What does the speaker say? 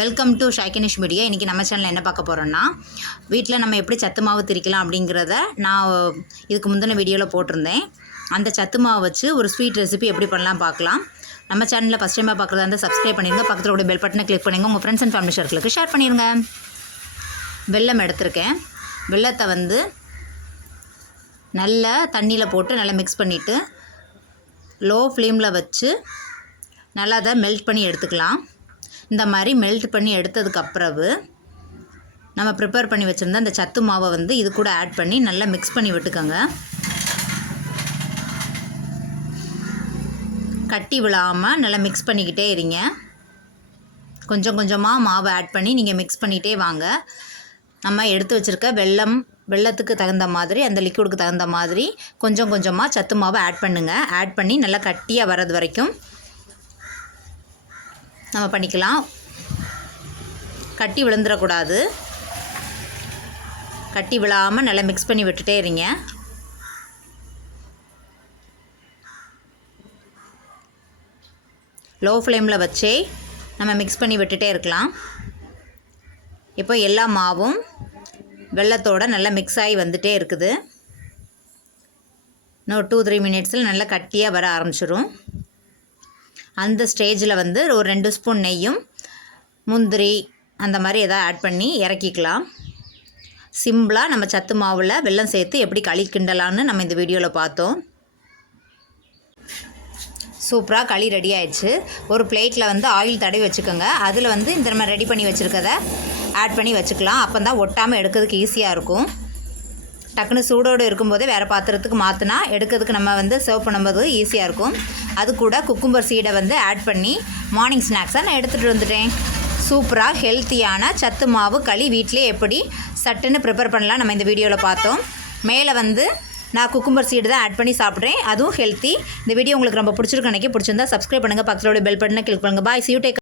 Welcome to ஷைகனிஷ் media. இன்றைக்கி நம்ம சேனலில் என்ன பார்க்க போகிறோன்னா, வீட்டில் நம்ம எப்படி சத்து மாவு திரிக்கலாம் அப்படிங்கிறத நான் இதுக்கு முந்தின வீடியோவில் போட்டிருந்தேன். அந்த சத்து மாவு வச்சு ஒரு ஸ்வீட் ரெசிபி எப்படி பண்ணலாம் பார்க்கலாம். நம்ம சேனலில் ஃபஸ்ட் டைமாக பார்க்குறதா இருந்தால் சப்ஸ்கிரைப் பண்ணிடுங்க, பக்கத்தில் கூட பெல் பட்டனை கிளிக் பண்ணிடுங்க, உங்கள் ஃப்ரெண்ட்ஸ் அண்ட் ஃபேமிலி சர்க்கிளுக்கு ஷேர் பண்ணிடுங்க. வெல்லம் எடுத்திருக்கேன். வெல்லத்தை நல்லா தண்ணியில் போட்டு நல்லா மிக்ஸ் பண்ணிவிட்டு லோ ஃப்ளேமில் வச்சு நல்லா அதை மெல்ட் பண்ணி எடுத்துக்கலாம். இந்த மாதிரி மெல்ட் பண்ணி எடுத்ததுக்கப்புறவு நம்ம ப்ரிப்பேர் பண்ணி வச்சுருந்த அந்த சத்து மாவை இது கூட ஆட் பண்ணி நல்லா மிக்ஸ் பண்ணி விட்டுக்கோங்க. கட்டி விழாமல் நல்லா மிக்ஸ் பண்ணிக்கிட்டே இருங்க. கொஞ்சம் கொஞ்சமாக மாவை ஆட் பண்ணி நீங்கள் மிக்ஸ் பண்ணிகிட்டே வாங்க. நம்ம எடுத்து வச்சுருக்க வெல்லத்துக்கு தகுந்த மாதிரி, அந்த லிக்விடுக்கு தகுந்த மாதிரி கொஞ்சம் கொஞ்சமாக சத்து மாவை ஆட் பண்ணுங்கள். ஆட் பண்ணி நல்லா கட்டியாக வர்றது வரைக்கும் நம்ம பண்ணிக்கலாம். கட்டி விழுந்துடக்கூடாது. கட்டி விழாமல் நல்லா மிக்ஸ் பண்ணி விட்டுட்டே இருங்க. லோ ஃப்ளேமில் வச்சே நம்ம மிக்ஸ் பண்ணி விட்டுட்டே இருக்கலாம். இப்போ எல்லா மாவும் வெல்லத்தோடு நல்லா மிக்ஸ் ஆகி வந்துட்டே இருக்குது. இன்னும் 2-3 மினிட்ஸில் நல்லா கட்டியாக வர ஆரம்பிச்சிடும். அந்த ஸ்டேஜில் ஒரு 2 ஸ்பூன் நெய்யும் முந்திரி அந்த மாதிரி எதாவது ஆட் பண்ணி இறக்கிக்கலாம். சிம்பிளாக நம்ம சத்து மாவில் வெல்லம் சேர்த்து எப்படி களி கிண்டலான்னு நம்ம இந்த வீடியோவில் பார்த்தோம். சூப்பராக களி ரெடி ஆயிடுச்சு. ஒரு பிளேட்டில் ஆயில் தடவி வச்சுக்கோங்க. அதில் இந்த நம்ம ரெடி பண்ணி வச்சுருக்கதை ஆட் பண்ணி வச்சுக்கலாம். அப்போ தான் ஒட்டாமல் எடுக்கிறதுக்கு ஈஸியாக இருக்கும். டக்குன்னு சூடோடு இருக்கும்போதே வேறு பாத்திரத்துக்கு மாற்றினா எடுக்கிறதுக்கு நம்ம சர்வ் பண்ணும்போது ஈஸியாக இருக்கும். அது கூட குக்கும்பர் சீடை ஆட் பண்ணி மார்னிங் ஸ்நாக்ஸாக நான் எடுத்துகிட்டு வந்துட்டேன். சூப்பராக ஹெல்த்தியான சத்து மாவு களி வீட்டிலே எப்படி சட்டுன்னு ப்ரிப்பேர் பண்ணலாம் நம்ம இந்த வீடியோவில் பார்த்தோம். மேலே நான் குக்கும்பர் சீடு தான் ஆட் பண்ணி சாப்பிட்றேன். அதுவும் ஹெல்த்தி. இந்த வீடியோ உங்களுக்கு ரொம்ப பிடிச்சிருக்கு. பிடிச்சிருந்தா சப்ஸ்கிரைப் பண்ணுங்கள், பக்கத்தில் பெல் பட்டனை கிளிக் பண்ணுங்கள். பாய், see you, take